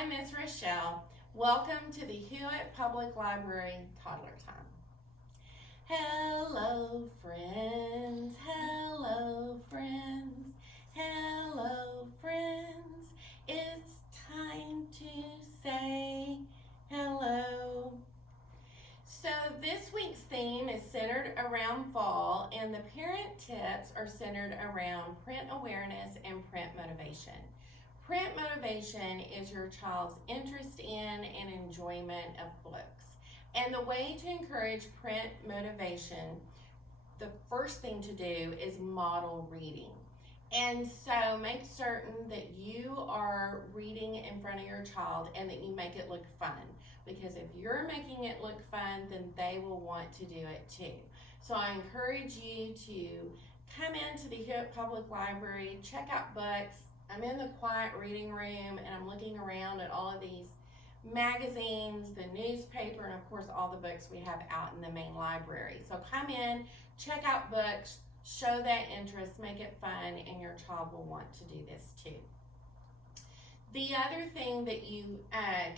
I'm Miss Rochelle. Welcome to the Hewitt Public Library Toddler Time. Hello, friends. Hello, friends. Hello, friends. It's time to say hello. So this week's theme is centered around fall, and the parent tips are centered around print awareness and print motivation. Print motivation is your child's interest in and enjoyment of books. And the way to encourage print motivation, the first thing to do is model reading. And so make certain that you are reading in front of your child and that you make it look fun. Because if you're making it look fun, then they will want to do it too. So I encourage you to come into the Hewitt Public Library, check out books. I'm in the quiet reading room and I'm looking around at all of these magazines, the newspaper, and of course all the books we have out in the main library. So come in, check out books, show that interest, make it fun, and your child will want to do this too. The other thing that you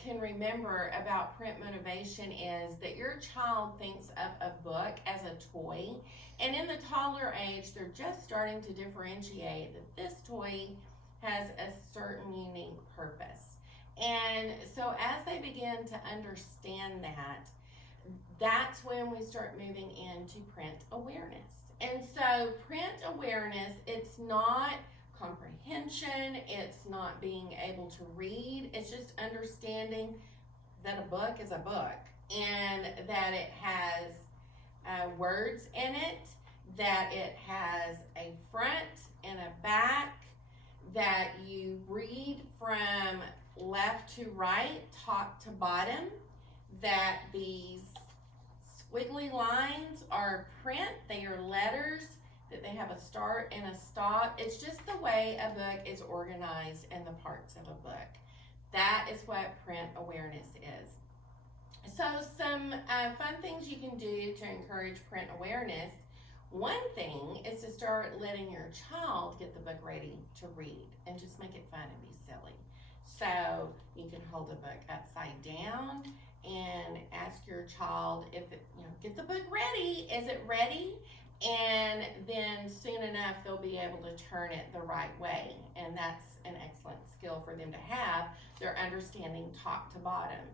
can remember about print motivation is that your child thinks of a book as a toy, and in the toddler age, they're just starting to differentiate that this toy has a certain unique purpose. And so as they begin to understand that, that's when we start moving into print awareness. And so print awareness, it's not comprehension, it's not being able to read, it's just understanding that a book is a book and that it has words in it, that it has a front and a back, that you read from left to right, top to bottom, that these squiggly lines are print, they are letters, that they have a start and a stop. It's just the way a book is organized in the parts of a book. That is what print awareness is. So some fun things you can do to encourage print awareness. One thing is to start letting your child get the book ready to read and just make it fun and be silly. So you can hold a book upside down and ask your child if it, get the book ready. Is it ready? And then soon enough they'll be able to turn it the right way, and that's an excellent skill for them to have. They're understanding top to bottom.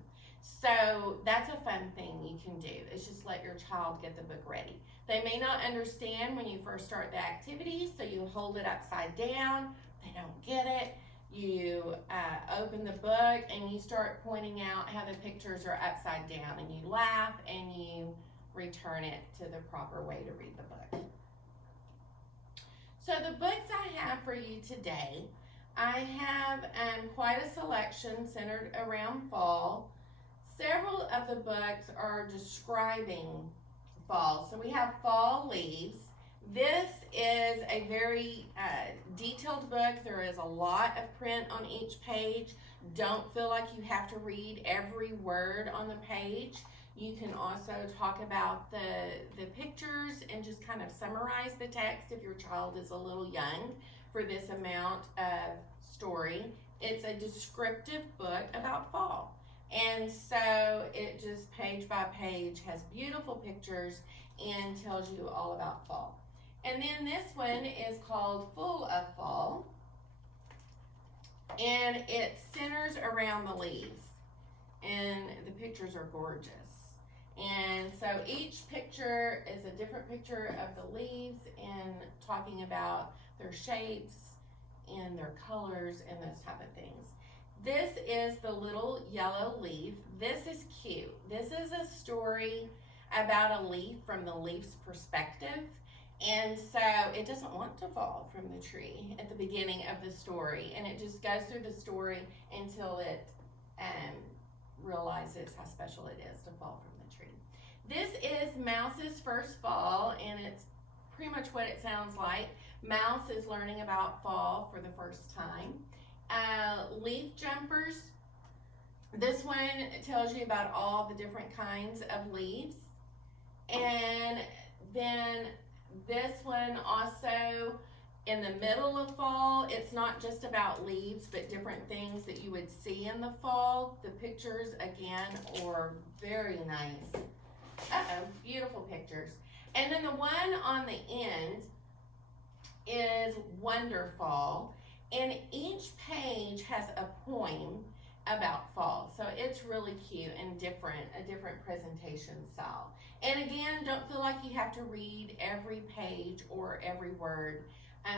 So that's a fun thing you can do, is just let your child get the book ready. They may not understand when you first start the activity, so you hold it upside down. They don't get it. You open the book and you start pointing out how the pictures are upside down, and you laugh and you return it to the proper way to read the book. So the books I have for you today, I have quite a selection centered around fall. Several of the books are describing fall. So we have Fall Leaves. This is a very detailed book. There is a lot of print on each page. Don't feel like you have to read every word on the page. You can also talk about the pictures and just kind of summarize the text if your child is a little young for this amount of story. It's a descriptive book about fall. And so it just page by page has beautiful pictures and tells you all about fall. And then this one is called Full of Fall, and it centers around the leaves, and the pictures are gorgeous. And so each picture is a different picture of the leaves and talking about their shapes and their colors and those type of things. This is the little yellow leaf. This is cute. This is a story about a leaf from the leaf's perspective. And so it doesn't want to fall from the tree at the beginning of the story. And it just goes through the story until it realizes how special it is to fall from the tree. This is Mouse's first fall, and it's pretty much what it sounds like. Mouse is learning about fall for the first time. Leaf jumpers. This one tells you about all the different kinds of leaves. And then this one also in the middle of fall, it's not just about leaves, but different things that you would see in the fall. The pictures, again, are very nice. Beautiful pictures. And then the one on the end is Wonderfall, and each page has a poem about fall. So it's really cute and a different presentation style. And again, don't feel like you have to read every page or every word.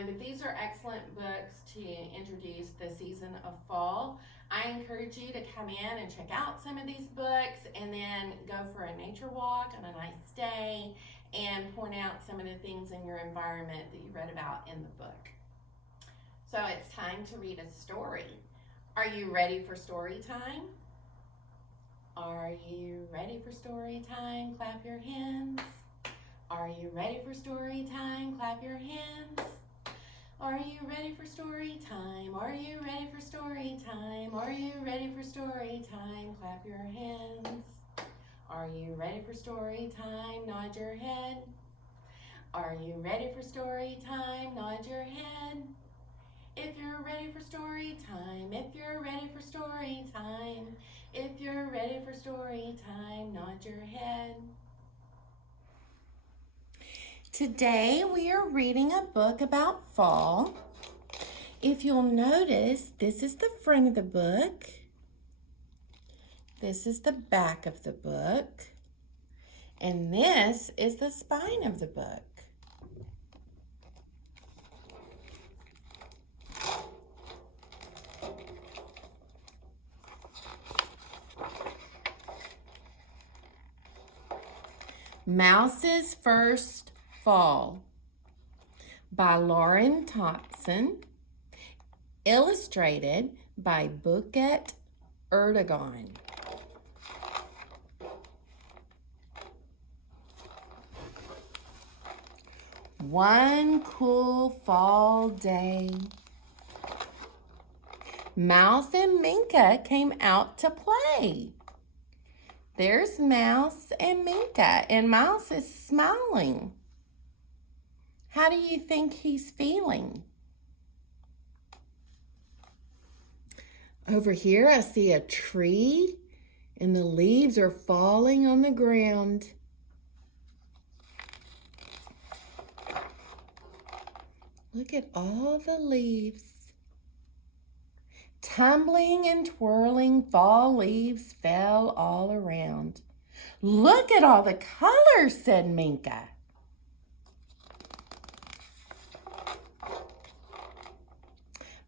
But these are excellent books to introduce the season of fall. I encourage you to come in and check out some of these books and then go for a nature walk on a nice day and point out some of the things in your environment that you read about in the book. So it's time to read a story. Are you ready for story time? Are you ready for story time? Clap your hands. Are you ready for story time? Clap your hands. Are you ready for story time? Are you ready for story time? Are you ready for story time? Clap your hands. Are you ready for story time? Nod your head. Are you ready for story time? Nod your head. If you're ready for story time, if you're ready for story time, if you're ready for story time, nod your head. Today we are reading a book about fall. If you'll notice, this is the front of the book. This is the back of the book. And this is the spine of the book. Mouse's First Fall by Lauren Thompson, illustrated by Buket, Erdogan. One cool fall day, Mouse and Minka came out to play. There's Mouse and Minka, and Mouse is smiling. How do you think he's feeling? Over here, I see a tree, and the leaves are falling on the ground. Look at all the leaves. Tumbling and twirling fall leaves fell all around. Look at all the colors, said Minka.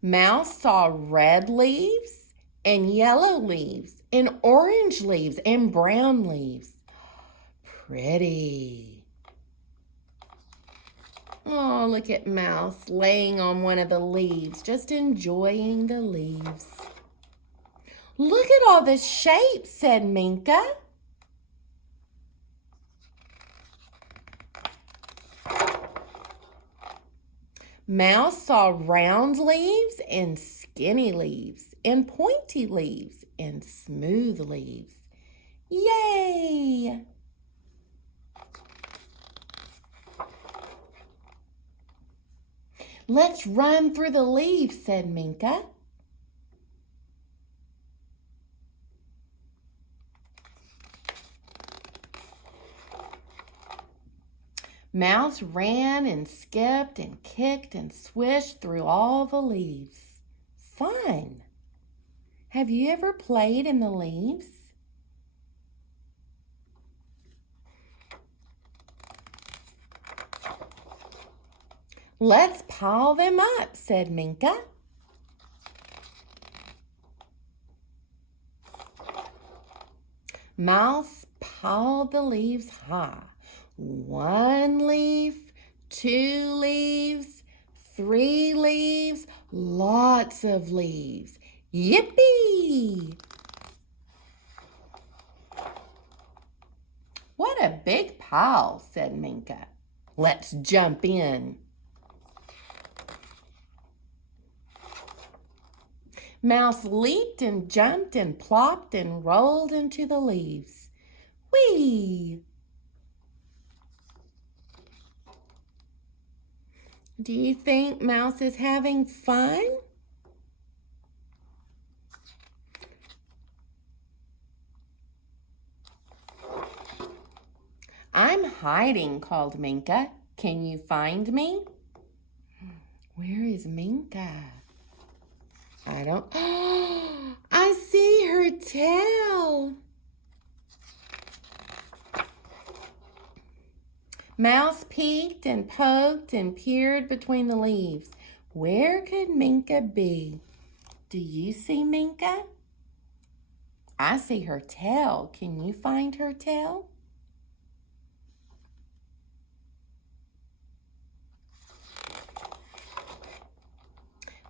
Mouse saw red leaves and yellow leaves and orange leaves and brown leaves. Pretty. Oh, look at Mouse laying on one of the leaves, just enjoying the leaves. Look at all the shapes, said Minka. Mouse saw round leaves and skinny leaves and pointy leaves and smooth leaves. Yay! Let's run through the leaves, said Minka. Mouse ran and skipped and kicked and swished through all the leaves. Fun! Have you ever played in the leaves? Let's pile them up, said Minka. Mouse piled the leaves high. 1 leaf, 2 leaves, 3 leaves, lots of leaves. Yippee! What a big pile, said Minka. Let's jump in. Mouse leaped and jumped and plopped and rolled into the leaves. Whee! Do you think Mouse is having fun? I'm hiding, called Minka. Can you find me? Where is Minka? I don't... I see her tail. Mouse peeked and poked and peered between the leaves. Where could Minka be? Do you see Minka? I see her tail. Can you find her tail?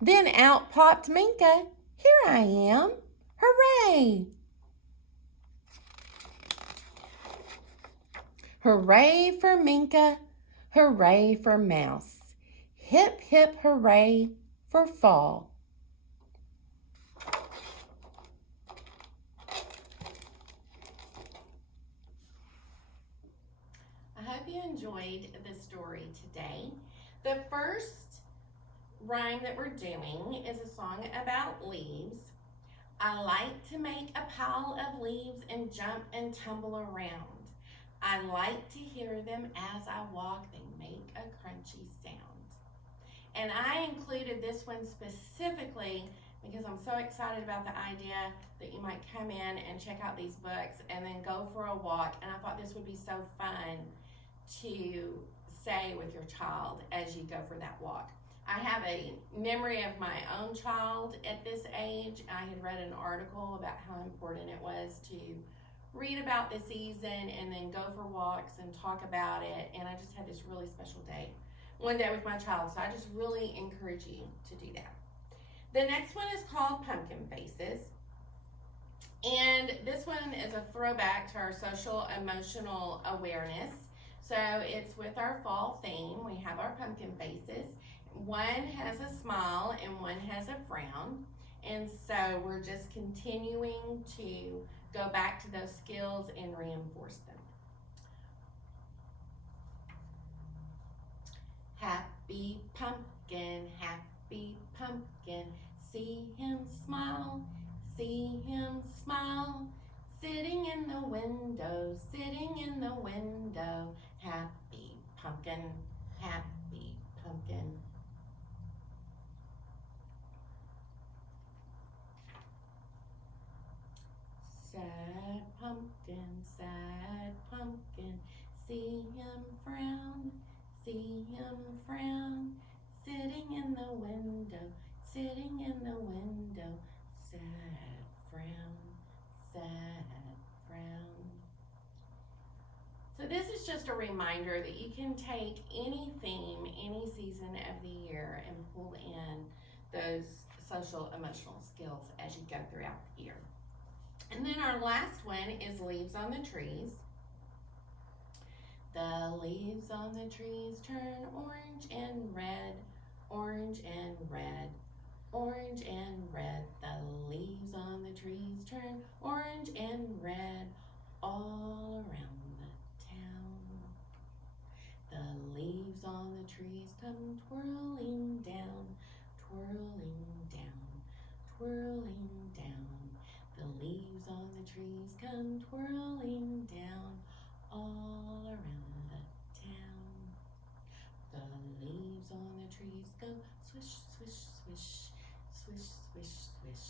Then out popped Minka. Here I am. Hooray! Hooray for Minka. Hooray for Mouse. Hip, hip, hooray for fall. I hope you enjoyed the story today. The first rhyme that we're doing is a song about leaves. I like to make a pile of leaves and jump and tumble around. I like to hear them as I walk. They make a crunchy sound. And I included this one specifically because I'm so excited about the idea that you might come in and check out these books and then go for a walk. And I thought this would be so fun to say with your child as you go for that walk. I have a memory of my own child at this age. I had read an article about how important it was to read about the season and then go for walks and talk about it. And I just had this really special day, one day with my child. So I just really encourage you to do that. The next one is called Pumpkin Faces. And this one is a throwback to our social emotional awareness. So it's with our fall theme. We have our pumpkin faces. One has a smile and one has a frown. And so we're just continuing to go back to those skills and reinforce them. Happy pumpkin, see him smile, see him smile. Sitting in the window, happy pumpkin, happy pumpkin. Sad pumpkin, see him frown, sitting in the window, sad frown. So this is just a reminder that you can take any theme, any season of the year and pull in those social emotional skills as you go throughout the year. And then our last one is leaves on the trees. The leaves on the trees turn orange and red, orange and red, orange and red. The leaves on the trees turn orange and red all around the town. The leaves on the trees come twirling down, twirling down, twirling down. The leaves on the trees come twirling down all around the town. The leaves on the trees go swish, swish, swish, swish, swish, swish,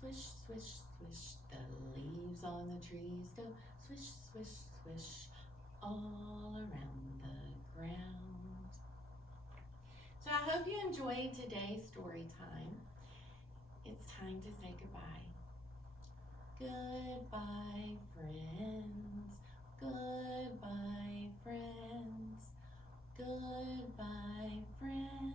swish, swish, swish. The leaves on the trees go swish, swish, swish all around the ground. So I hope you enjoyed today's story time. It's time to say goodbye. Goodbye, friends. Goodbye, friends. Goodbye, friends.